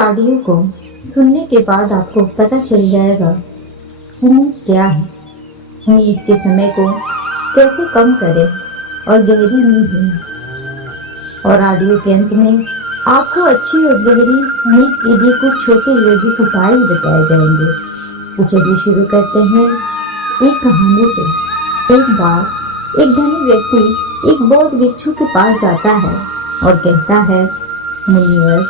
Audio को सुनने के बाद आपको पता चल जाएगा कि नींद क्या है, नींद के समय को कैसे कम करें और गहरी नींद लें। और ऑडियो के अंत में आपको अच्छी और गहरी नींद के लिए कुछ छोटे योगिक उपाय बताए जाएंगे। तो चलिए शुरू करते हैं एक कहानी से। एक बार एक धनी व्यक्ति एक बौद्ध भिक्षु के पास जाता है और कहता है, मुनिवर,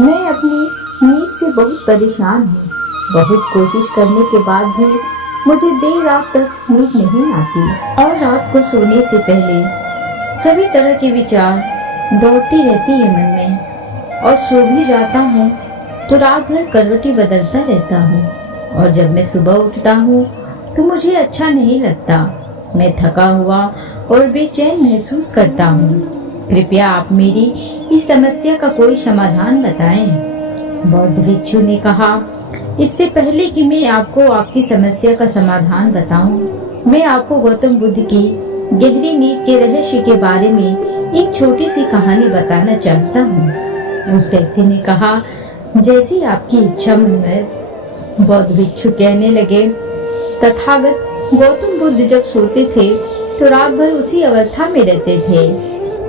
मैं अपनी नींद से बहुत परेशान हूँ। बहुत कोशिश करने के बाद भी मुझे देर रात तक नींद नहीं आती और रात को सोने से पहले सभी तरह के विचार दौड़ती रहती है मन में, और सो भी जाता हूँ तो रात भर करवटी बदलता रहता हूँ, और जब मैं सुबह उठता हूँ तो मुझे अच्छा नहीं लगता। मैं थका हुआ और बेचैन महसूस करता हूँ। कृपया आप मेरी इस समस्या का कोई समाधान बताएं। बौद्ध भिक्षु ने कहा, इससे पहले कि मैं आपको आपकी समस्या का समाधान बताऊं, मैं आपको गौतम बुद्ध की गहरी नींद के रहस्य के बारे में एक छोटी सी कहानी बताना चाहता हूं। उस व्यक्ति ने कहा, जैसी आपकी इच्छा मुनिवर। बौद्ध भिक्षु कहने लगे, तथागत गौतम बुद्ध जब सोते थे तो रात भर उसी अवस्था में रहते थे,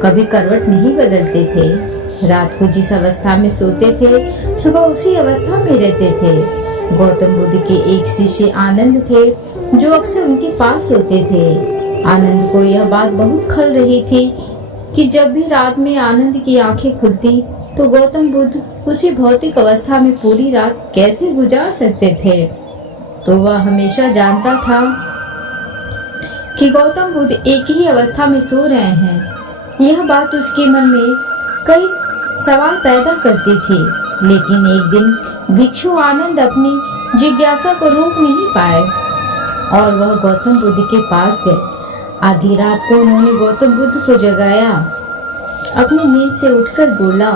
कभी करवट नहीं बदलते थे। रात को जिस अवस्था में सोते थे सुबह उसी अवस्था में रहते थे। गौतम बुद्ध के एक शिष्य आनंद थे जो अक्सर उनके पास सोते थे। आनंद को यह बात बहुत खल रही थी कि जब भी रात में आनंद की आंखें खुलती तो गौतम बुद्ध उसी भौतिक अवस्था में पूरी रात कैसे गुजार सकते थे। तो वह हमेशा जानता था कि गौतम बुद्ध एक ही अवस्था में सो रहे हैं। यह बात उसके मन में कई सवाल पैदा करती थी, लेकिन एक दिन भिक्षु आनंद अपनी जिज्ञासा को रोक नहीं पाए और वह गौतम बुद्ध के पास गए। आधी रात को उन्होंने गौतम बुद्ध को जगाया। अपनी नींद से उठकर बोला,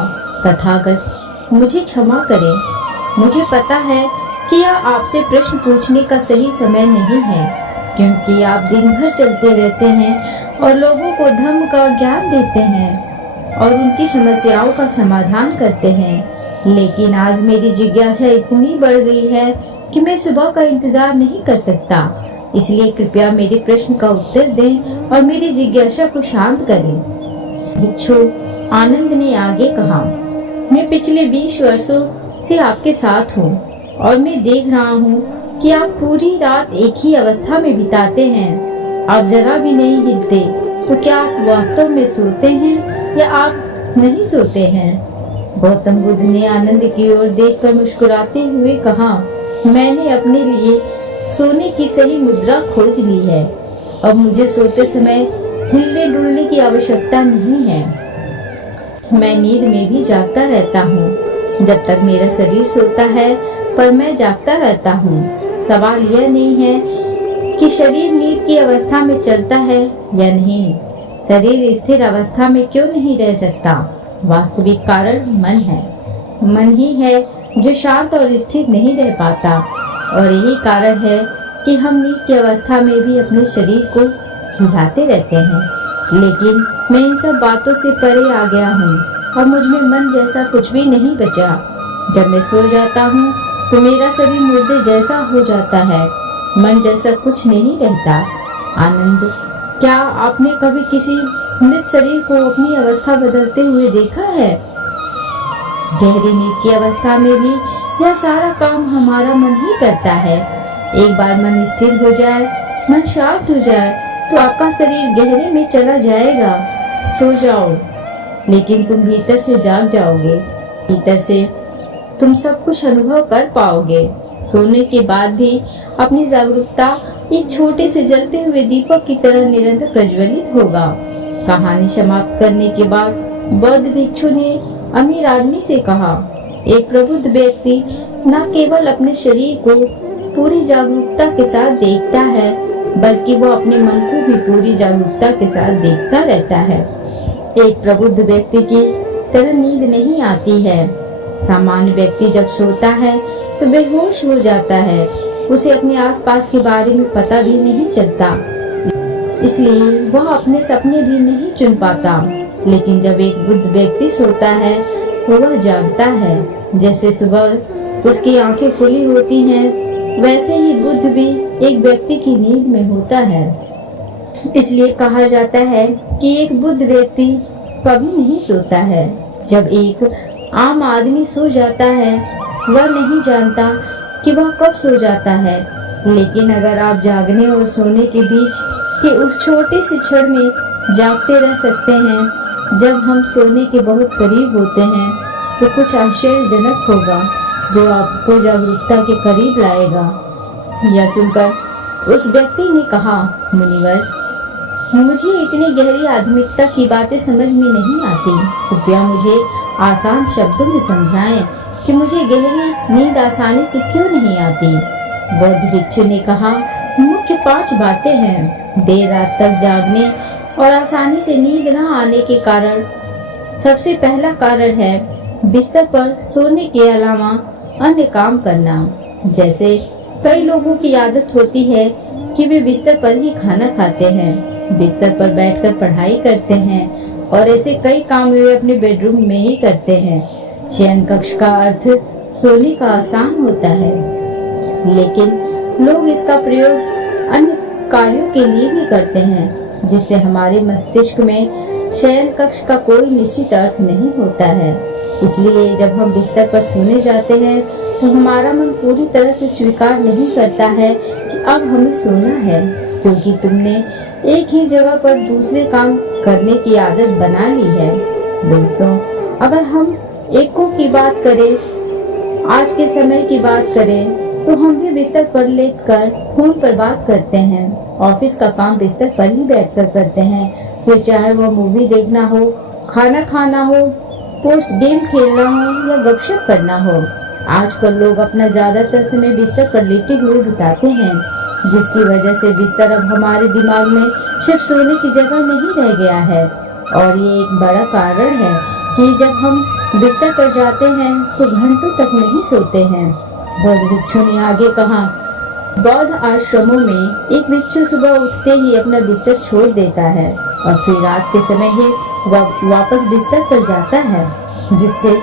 तथागत, मुझे क्षमा करें। मुझे पता है कि यह आपसे प्रश्न पूछने का सही समय नहीं है, क्योंकि आप दिन भर चलते रहते हैं और लोगों को धर्म का ज्ञान देते हैं और उनकी समस्याओं का समाधान करते हैं। लेकिन आज मेरी जिज्ञासा इतनी बढ़ गई है कि मैं सुबह का इंतजार नहीं कर सकता। इसलिए कृपया मेरे प्रश्न का उत्तर दें और मेरी जिज्ञासा को शांत करें। भिक्षु आनंद ने आगे कहा, मैं पिछले 20 वर्षों से आपके साथ हूँ और मैं देख रहा हूँ कि आप पूरी रात एक ही अवस्था में बिताते हैं। आप जरा भी नहीं हिलते, तो क्या आप वास्तव में सोते हैं या आप नहीं सोते हैं? गौतम बुद्ध ने आनंद की ओर देखकर मुस्कुराते हुए कहा, मैंने अपने लिए सोने की सही मुद्रा खोज ली है। अब मुझे सोते समय हिलने डुलने की आवश्यकता नहीं है। मैं नींद में भी जागता रहता हूँ जब तक मेरा शरीर सोता है, पर मैं जागता रहता हूँ। सवाल यह नहीं है कि शरीर नींद की अवस्था में चलता है या नहीं। शरीर स्थिर अवस्था में क्यों नहीं रह सकता? वास्तविक कारण मन है। मन ही है जो शांत और स्थिर नहीं रह पाता, और यही कारण है कि हम नींद की अवस्था में भी अपने शरीर को हिलाते रहते हैं। लेकिन मैं इन सब बातों से परे आ गया हूँ और मुझ में मन जैसा कुछ भी नहीं बचा। जब मैं सो जाता हूँ तो मेरा शरीर मुर्दे जैसा हो जाता है, मन जैसा कुछ नहीं रहता। आनंद, क्या आपने कभी किसी मृत शरीर को अपनी अवस्था बदलते हुए देखा है? गहरी नींद की अवस्था में भी यह सारा काम हमारा मन ही करता है। एक बार मन स्थिर हो जाए, मन शांत हो जाए, तो आपका शरीर गहरे में चला जाएगा। सो जाओ, लेकिन तुम भीतर से जाग जाओगे। भीतर से तुम सब कुछ अनुभव कर पाओगे। सोने के बाद भी अपनी जागरूकता एक छोटे से जलते हुए दीपक की तरह निरंतर प्रज्वलित होगा। कहानी समाप्त करने के बाद बौद्ध भिक्षु ने अमीर आदमी से कहा, एक प्रबुद्ध व्यक्ति न केवल अपने शरीर को पूरी जागरूकता के साथ देखता है, बल्कि वह अपने मन को भी पूरी जागरूकता के साथ देखता रहता है। एक प्रबुद्ध व्यक्ति की तरह नींद नहीं आती है। सामान्य व्यक्ति जब सोता है तो बेहोश हो जाता है, उसे अपने आसपास के बारे में पता भी नहीं चलता, इसलिए वह अपने सपने भी नहीं चुन पाता। लेकिन जब एक बुद्ध व्यक्ति सोता है वह जागता है। जैसे सुबह उसकी आंखें खुली होती हैं, वैसे ही बुद्ध भी एक व्यक्ति की नींद में होता है। इसलिए कहा जाता है कि एक बुद्ध व्यक्ति कभी नहीं सोता है। जब एक आम आदमी सो जाता है, वह नहीं जानता कि वह कब सो जाता है। लेकिन अगर आप जागने और सोने के बीच के उस छोटे से क्षण में जागते रह सकते हैं, जब हम सोने के बहुत करीब होते हैं, तो कुछ आश्चर्यजनक होगा जो आपको जागरूकता के करीब लाएगा। यह सुनकर उस व्यक्ति ने कहा, मुनिवर, मुझे इतनी गहरी आध्यात्मिकता की बातें समझ में नहीं आती। कृपया मुझे आसान शब्दों में समझाएं कि मुझे गहरी नींद आसानी से क्यों नहीं आती। बौद्ध भिक्षु ने कहा, मुख्य 5 बातें हैं देर रात तक जागने और आसानी से नींद न आने के कारण। सबसे पहला कारण है बिस्तर पर सोने के अलावा अन्य काम करना। जैसे कई लोगों की आदत होती है कि वे बिस्तर पर ही खाना खाते हैं, बिस्तर पर बैठकर पढ़ाई करते हैं और ऐसे कई काम वे अपने बेडरूम में ही करते हैं। शयन कक्ष का अर्थ सोने का स्थान होता है, लेकिन लोग इसका प्रयोग अन्य कार्यों के लिए भी करते हैं, जिससे हमारे मस्तिष्क में शयन कक्ष का कोई निश्चित अर्थ नहीं होता है। इसलिए जब हम बिस्तर पर सोने जाते हैं तो हमारा मन पूरी तरह से स्वीकार नहीं करता है कि अब हमें सोना है, क्योंकि तुमने एक ही जगह पर दूसरे काम करने की आदत बना ली है। दोस्तों, अगर हम एकों की बात करें, आज के समय की बात करें, तो हम भी बिस्तर पर लेटकर फोन पर बात करते हैं। ऑफिस का काम बिस्तर पर ही बैठकर करते हैं, फिर चाहे वो मूवी देखना हो, खाना खाना हो, पोस्ट गेम खेलना हो या गपशप करना हो। आजकल लोग अपना ज्यादातर समय बिस्तर पर लेटे हुए बिताते हैं, जिसकी वजह से बिस्तर अब हमारे दिमाग में सिर्फ सोने की जगह नहीं रह गया है। और ये एक बड़ा कारण है कि जब हम बिस्तर पर जाते हैं तो घंटों तक नहीं सोते हैं। बौद्ध भिक्षु ने आगे कहा, बौद्ध आश्रमों में एक भिक्षु सुबह उठते ही अपना बिस्तर छोड़ देता है और फिर रात के समय ही वापस बिस्तर पर जाता है, जिससे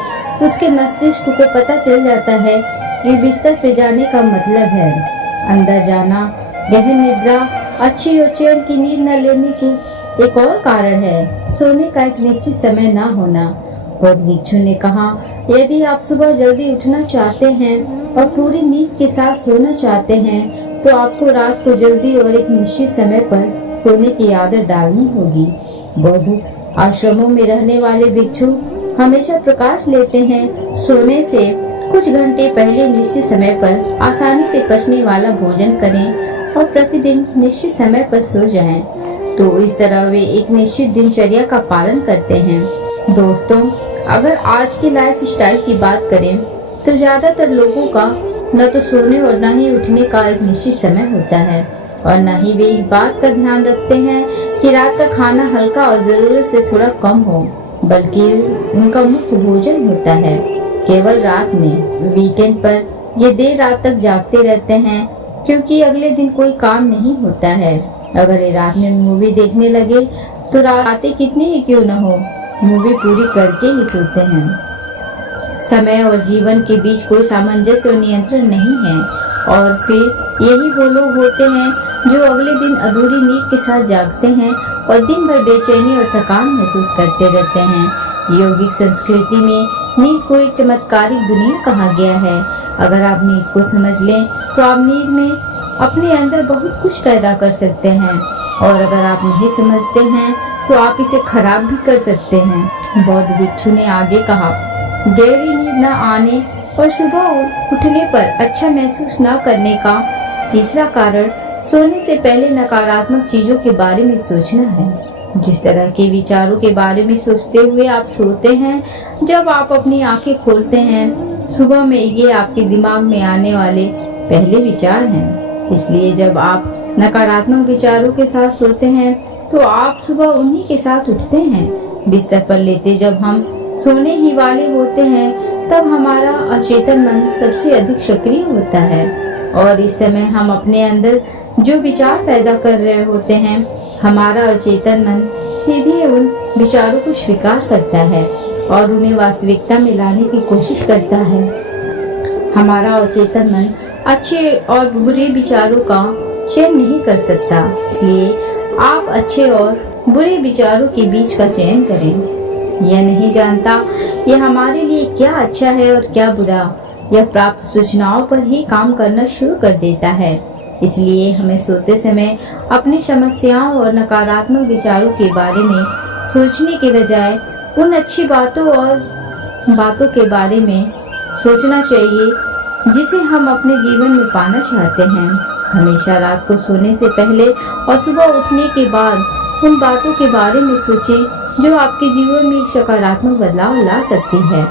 उसके मस्तिष्क को पता चल जाता है कि बिस्तर पर जाने का मतलब है अंदर जाना। गहन निद्रा, अच्छी और चैन की नींद न लेने की एक और कारण है सोने का एक निश्चित समय न होना। बौद्ध भिक्षु ने कहा, यदि आप सुबह जल्दी उठना चाहते हैं और पूरी नींद के साथ सोना चाहते हैं, तो आपको रात को जल्दी और एक निश्चित समय पर सोने की आदत डालनी होगी। बौद्ध आश्रमों में रहने वाले भिक्षु हमेशा प्रकाश लेते हैं। सोने से कुछ घंटे पहले निश्चित समय पर आसानी से पचने वाला भोजन करें और प्रतिदिन निश्चित समय पर सो जाएं। तो इस तरह वे एक निश्चित दिनचर्या का पालन करते हैं। दोस्तों, अगर आज की लाइफ स्टाइल की बात करें तो ज्यादातर लोगों का न तो सोने और न ही उठने का एक निश्चित समय होता है, और न ही वे इस बात का ध्यान रखते हैं कि रात का खाना हल्का और जरूरत से थोड़ा कम हो, बल्कि उनका मुख्य भोजन होता है केवल रात में। वीकेंड पर ये देर रात तक जागते रहते हैं क्योंकि अगले दिन कोई काम नहीं होता है। अगर ये रात में मूवी देखने लगे तो रातें कितनी ही क्यों न हो, मूवी पूरी करके ही सोते हैं। समय और जीवन के बीच कोई सामंजस्य और नियंत्रण नहीं है, और फिर यही वो लोग होते हैं जो अगले दिन अधूरी नींद के साथ जागते हैं और दिन भर बेचैनी और थकान महसूस करते रहते हैं। योगिक संस्कृति में नींद को एक चमत्कारिक दुनिया कहा गया है। अगर आप नींद को समझ लें तो आप नींद में अपने अंदर बहुत कुछ पैदा कर सकते हैं, और अगर आप नहीं समझते हैं तो आप इसे खराब भी कर सकते हैं। बौद्ध भिक्षु ने आगे कहा, गहरी नींद न आने और सुबह उठने पर अच्छा महसूस न करने का तीसरा कारण सोने से पहले नकारात्मक चीजों के बारे में सोचना है। जिस तरह के विचारों के बारे में सोचते हुए आप सोते हैं, जब आप अपनी आंखें खोलते हैं सुबह में, ये आपके दिमाग में आने वाले पहले विचार हैं। इसलिए जब आप नकारात्मक विचारों के साथ सोते हैं तो आप सुबह उन्हीं के साथ उठते हैं। बिस्तर पर लेटे जब हम सोने ही वाले होते हैं, तब हमारा अचेतन मन सबसे अधिक सक्रिय होता है, और इस समय हम अपने अंदर जो विचार पैदा कर रहे होते हैं, हमारा अचेतन मन सीधे उन विचारों को स्वीकार करता है और उन्हें वास्तविकता में लाने की कोशिश करता है। हमारा अवचेतन मन अच्छे और बुरे विचारों का चयन नहीं कर सकता, इसलिए आप अच्छे और बुरे विचारों के बीच का चयन करें। यह नहीं जानता यह हमारे लिए क्या अच्छा है और क्या बुरा, यह प्राप्त सूचनाओं पर ही काम करना शुरू कर देता है। इसलिए हमें सोते समय अपनी समस्याओं और नकारात्मक विचारों के बारे में सोचने के बजाय उन अच्छी बातों के बारे में सोचना चाहिए जिसे हम अपने जीवन में पाना चाहते हैं। हमेशा रात को सोने से पहले और सुबह उठने के बाद उन बातों के बारे में सोचें जो आपके जीवन में एक सकारात्मक बदलाव ला सकती है।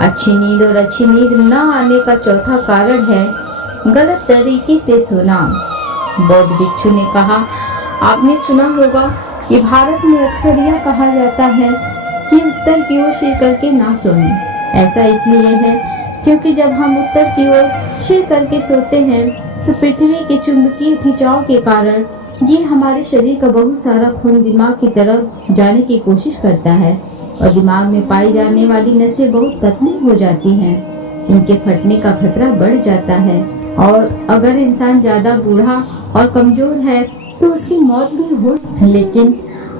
अच्छी नींद और अच्छी नींद न आने का चौथा कारण है गलत तरीके से सोना। बौद्ध भिक्षु ने कहा, आपने सुना होगा कि भारत में अक्सर यह कहा जाता है कि उत्तर की ओर सिर करके ना सोएं। ऐसा इसलिए है क्योंकि जब हम उत्तर की ओर सिर करके सोते हैं तो पृथ्वी के चुंबकीय खिंचाव के कारण ये हमारे शरीर का बहुत सारा खून दिमाग की तरफ जाने की कोशिश करता है और दिमाग में पाई जाने वाली नसें बहुत पतली हो जाती हैं। इनके फटने का खतरा बढ़ जाता है और अगर इंसान ज्यादा बूढ़ा और कमजोर है तो उसकी मौत भी हो। लेकिन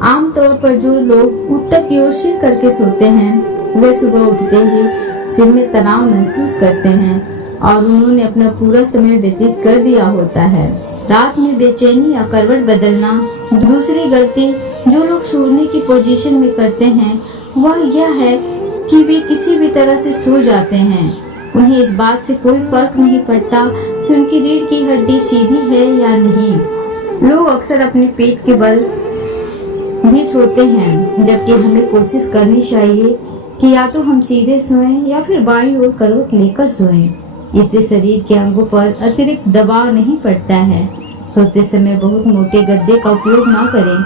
आमतौर पर जो लोग उत्तर की ओर सिर करके सोते हैं वे सुबह उठते ही सिर में तनाव महसूस करते हैं और उन्होंने अपना पूरा समय व्यतीत कर दिया होता है। रात में बेचैनी या करवट बदलना। दूसरी गलती जो लोग सोने की पोजीशन में करते हैं वह यह है कि वे किसी भी तरह से सो जाते हैं। उन्हें इस बात से कोई फर्क नहीं पड़ता कि उनकी रीढ़ की हड्डी सीधी है या नहीं। लोग अक्सर अपने पेट के बल भी सोते हैं, जबकि हमें कोशिश करनी चाहिए कि या तो हम सीधे सोएं या फिर बाईं ओर करवट लेकर सोएं। इससे शरीर के अंगों पर अतिरिक्त दबाव नहीं पड़ता है। सोते समय बहुत मोटे गद्दे का उपयोग ना करें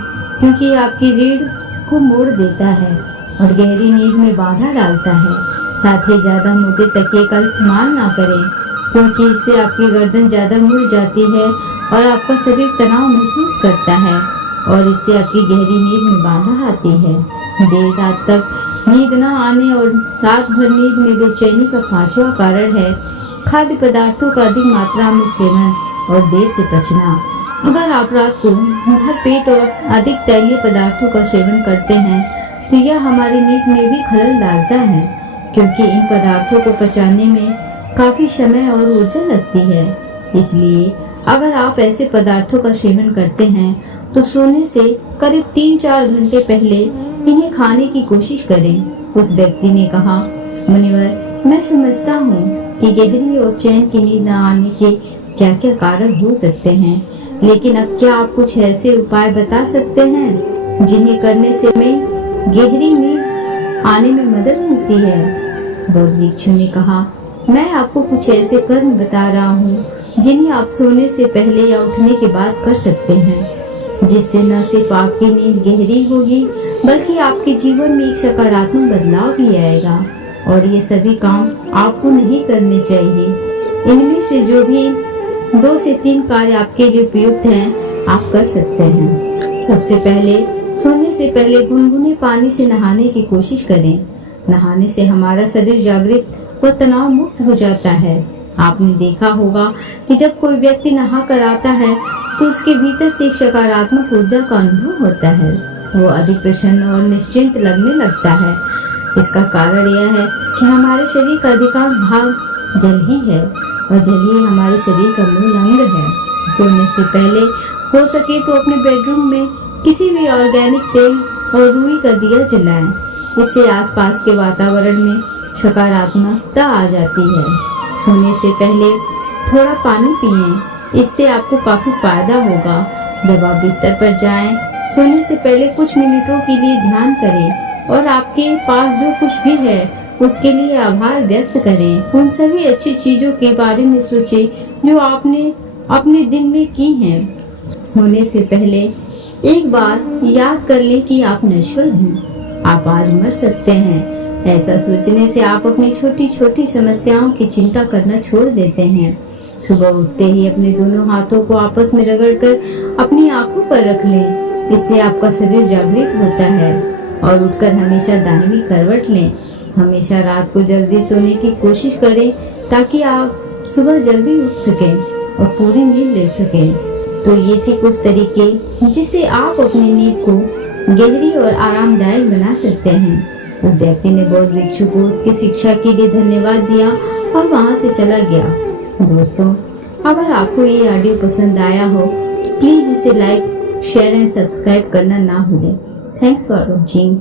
क्योंकि ये आपकी रीढ़ को मोड़ देता है और गहरी नींद में बाधा डालता है। साथ ही ज्यादा मोटे तकिए का इस्तेमाल ना करें क्योंकि इससे आपकी गर्दन ज्यादा मुड़ जाती है और आपका शरीर तनाव महसूस करता है और इससे आपकी गहरी नींद में बाधा आती है। देर रात तक नींद न आने और रात भर नींद में बेचैनी का पांचवा कारण है खाद्य पदार्थों का अधिक मात्रा में सेवन और देर से पचना। अगर आप रात को भर पेट और अधिक तैलीय पदार्थों का सेवन करते हैं तो यह हमारी नींद में भी खलल डालता है क्योंकि इन पदार्थों को पचाने में काफी समय और ऊर्जा लगती है। इसलिए अगर आप ऐसे पदार्थों का सेवन करते हैं तो सोने से करीब 3-4 घंटे पहले इन्हें खाने की कोशिश करें। उस व्यक्ति ने कहा, मुनिवर, मैं समझता हूँ कि गहरी और चैन की नींद न आने के क्या क्या कारण हो सकते हैं, लेकिन अब क्या आप कुछ ऐसे उपाय बता सकते हैं जिन्हें करने से हमें गहरी नींद आने में मदद मिलती है? बौद्ध भिक्षु ने कहा, मैं आपको कुछ ऐसे कर्म बता रहा हूँ जिन्हें आप सोने से पहले या उठने के बाद कर सकते हैं, जिससे न सिर्फ आपकी नींद गहरी होगी बल्कि आपके जीवन में एक सकारात्मक बदलाव भी आएगा। और ये सभी काम आपको नहीं करने चाहिए। इनमें से जो भी 2 से 3 कार्य आपके लिए उपयुक्त हैं आप कर सकते हैं। सबसे पहले सोने से पहले गुनगुने पानी से नहाने की कोशिश करें। नहाने से हमारा शरीर जागृत व तनाव मुक्त हो जाता है। आपने देखा होगा कि जब कोई व्यक्ति नहा कर आता है तो उसके भीतर से एक सकारात्मक ऊर्जा का अनुभव होता है। वो अधिक प्रसन्न और निश्चिंत लगने लगता है। इसका कारण यह है कि हमारे शरीर का अधिकांश भाग जल ही है और जल ही हमारे शरीर का मूल अंग है। सोने से पहले हो सके तो अपने बेडरूम में किसी भी ऑर्गेनिक तेल और रुई का दिया जलाएं। इससे आसपास के वातावरण में सकारात्मकता आ जाती है। सोने से पहले थोड़ा पानी पिएं, इससे आपको काफी फायदा होगा। जब आप बिस्तर पर जाएं, सोने से पहले कुछ मिनटों के लिए ध्यान करें और आपके पास जो कुछ भी है उसके लिए आभार व्यक्त करें। उन सभी अच्छी चीजों के बारे में सोचें जो आपने अपने दिन में की हैं। सोने से पहले एक बार याद कर लें कि आप नश्वर हैं, आप आज मर सकते हैं। ऐसा सोचने से आप अपनी छोटी छोटी समस्याओं की चिंता करना छोड़ देते हैं। सुबह उठते ही अपने दोनों हाथों को आपस में रगड़कर अपनी आंखों पर रख लें। इससे आपका शरीर जागृत होता है और उठकर हमेशा दाहिनी करवट लें हमेशा रात को जल्दी सोने की कोशिश करें ताकि आप सुबह जल्दी उठ सकें और पूरी नींद ले सकें। तो ये थे कुछ तरीके जिससे आप अपनी नींद को गहरी और आरामदायक बना सकते हैं। उस व्यक्ति ने बौद्ध भिक्षु को उसकी शिक्षा के लिए धन्यवाद दिया और वहां से चला गया। दोस्तों, अगर आपको ये ऑडियो पसंद आया हो तो प्लीज इसे लाइक, शेयर एंड सब्सक्राइब करना ना भूलें। Thanks for watching.